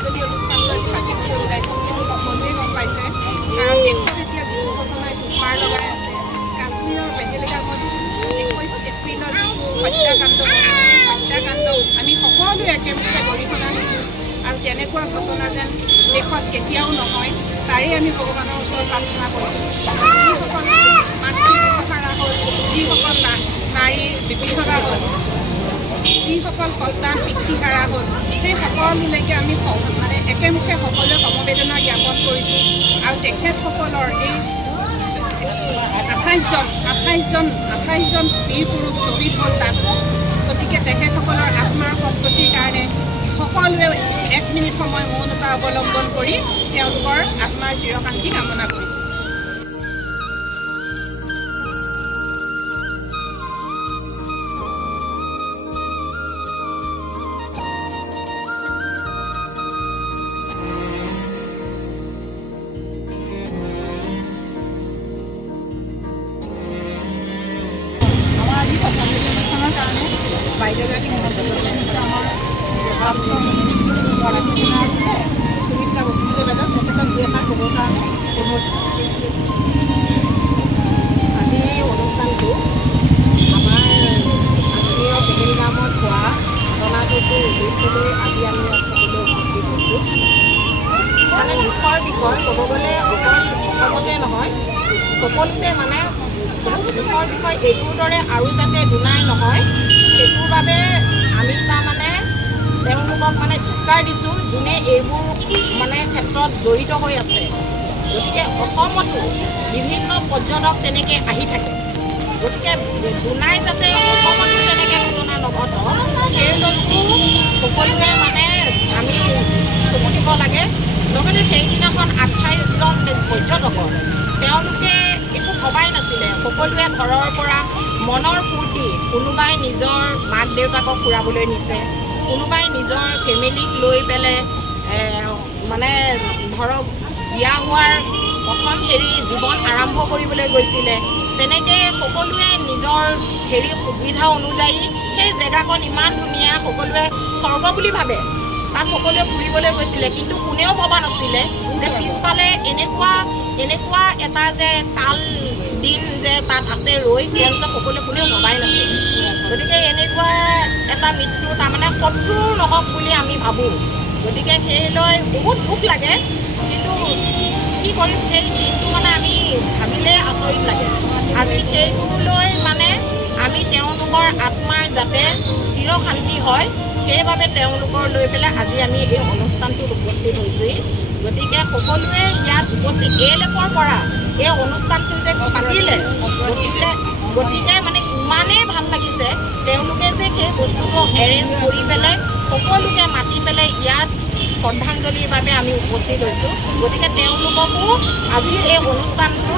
গাজনি অনুষ্ঠানটো আজি পাতিবলৈ ওলাইছোঁ সেইটো সকলোৱে গম পাইছে। কাৰণ দেশত এতিয়া যিটো ঘটনাই ধুমাৰ লগাই আছে, কাশ্মীৰৰ পেহেলগামত 21 এপ্ৰিলত যিটো হত্যাকাণ্ড হৈছে, সেই হত্যাকাণ্ডক আমি সকলোৱে একেমুখে গৰিহণা দিছোঁ আৰু তেনেকুৱা ঘটনা যেন দেশত কেতিয়াও নহয়, তাৰেই আমি ভগৱানৰ ওচৰত প্ৰাৰ্থনা কৰিছোঁ। যিসকল মাতৃ বিধৱা হ'ল, যিসকল নাৰী বিধৱা হ'ল, যিসকল সন্তান পিতৃহাৰা হ'ল, সেই সকলোলৈকে আমি মানে একেমুখে সকলোৱে সমবেদনা জ্ঞাপন কৰিছোঁ। আৰু তেখেতসকলৰ এই 28জন বীৰ পুৰুষ শ্বহীদ হ'ল তাত। গতিকে তেখেতসকলৰ আত্মাৰ সদ্গতিৰ কাৰণে সকলোৱে 1 মিনিট সময় মৌনতা অৱলম্বন কৰি তেওঁলোকৰ আত্মাৰ চিৰশান্তি কামনা কৰিছোঁ। আজি শ্ৰদ্ধাঞ্জলি অনুষ্ঠানৰ কাৰণে বাইদেউগৰাকী নিমন্ত্ৰণ কৰিলে। নিশ্চয় আমাৰ প্ৰাপ্ত গৰাকী আছিলে সুমিত্ৰা বসুমতী বাইদেউ, তেখেতক দুই এষাৰ ক'বৰ কাৰণে অনুৰোধ। আজি এই অনুষ্ঠানটো আমাৰ কাশ্মীৰৰ পেহেলগামত হোৱা ঘটনাটোৰ উদ্দেশ্যলৈ আজি আমি সকলোৱে উপস্থিত হৈছোঁ। মানে দুখৰ বিষয় ক'ব গ'লে অসমতে নহয়, সকলোতে মানে দুখৰ বিষয় এইটোৰ দৰে আৰু যাতে দুনাই নহয়, সেইটোৰ বাবে আমি তাৰমানে তেওঁলোকক মানে ধিক্কাৰ দিছোঁ, যোনে এইবোৰ মানে ক্ষেত্ৰত জড়িত হৈ আছে। গতিকে অসমতো বিভিন্ন পৰ্যটক তেনেকৈ আহি থাকে। গতিকে দুনাই যাতে অসমতো তেনেকৈ ঘটনা নঘটক, সেইটোকো সকলোৱে মানে আমি চকু দিব লাগে। লগতে সেইদিনাখন 28জন পৰ্যটকৰ তেওঁলোকে একো ভবাই নাছিলে। সকলোৱে ঘৰৰ পৰা মনৰ ফূৰ্তি, কোনোবাই নিজৰ মাক দেউতাকক ফুৰাবলৈ নিছে, কোনোবাই নিজৰ ফেমিলিক লৈ পেলাই মানে ধৰক বিয়া হোৱাৰ প্ৰথম জীৱন আৰম্ভ কৰিবলৈ গৈছিলে। তেনেকৈ সকলোৱে নিজৰ সুবিধা অনুযায়ী সেই জেগাকণ ইমান ধুনীয়া, সকলোৱে স্বৰ্গ বুলি ভাবে, তাত সকলোৱে ফুৰিবলৈ গৈছিলে। কিন্তু কোনেও ভবা নাছিলে যে পিছফালে এনেকুৱা এটা যে কাল দিন যে তাত আছে ৰৈ, তেওঁলোকে সকলোৱে কোনেও ভবাই নাছিলে। গতিকে এনেকুৱা এটা মৃত্যু তাৰমানে শত্ৰু নহওক বুলি আমি ভাবোঁ। গতিকে সেইলৈ বহুত দুখ লাগে। কিন্তু কি কৰিম, সেই দিনটো মানে আমি ভাবিলে আচৰিত লাগে। আজি সেইটোলৈ মানে আমি তেওঁলোকৰ আত্মাৰ যাতে চিৰশান্তি হয়, সেইবাবে তেওঁলোকৰ লৈ পেলাই আজি আমি এই অনুষ্ঠানটোত উপস্থিত হৈছোঁহি। গতিকে সকলোৱে ইয়াত উপস্থিত এলেকৰ পৰা এই অনুষ্ঠানটো যে পাতিলে, গতিকে মানে ইমানেই ভাল লাগিছে, তেওঁলোকে যে সেই বস্তুটো এৰেঞ্জ কৰি পেলাই সকলোকে মাতি পেলাই ইয়াত শ্ৰদ্ধাঞ্জলিৰ বাবে আমি উপস্থিত হৈছোঁ। গতিকে তেওঁলোককো আজিৰ এই অনুষ্ঠানটো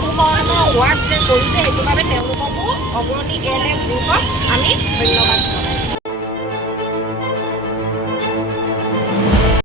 সুকৰ্ম হোৱাত যে কৰিছে, সেইটো বাবে তেওঁলোককো অগ্ৰণী ALF গ্ৰুপক আমি ধন্যবাদ জনাওঁ।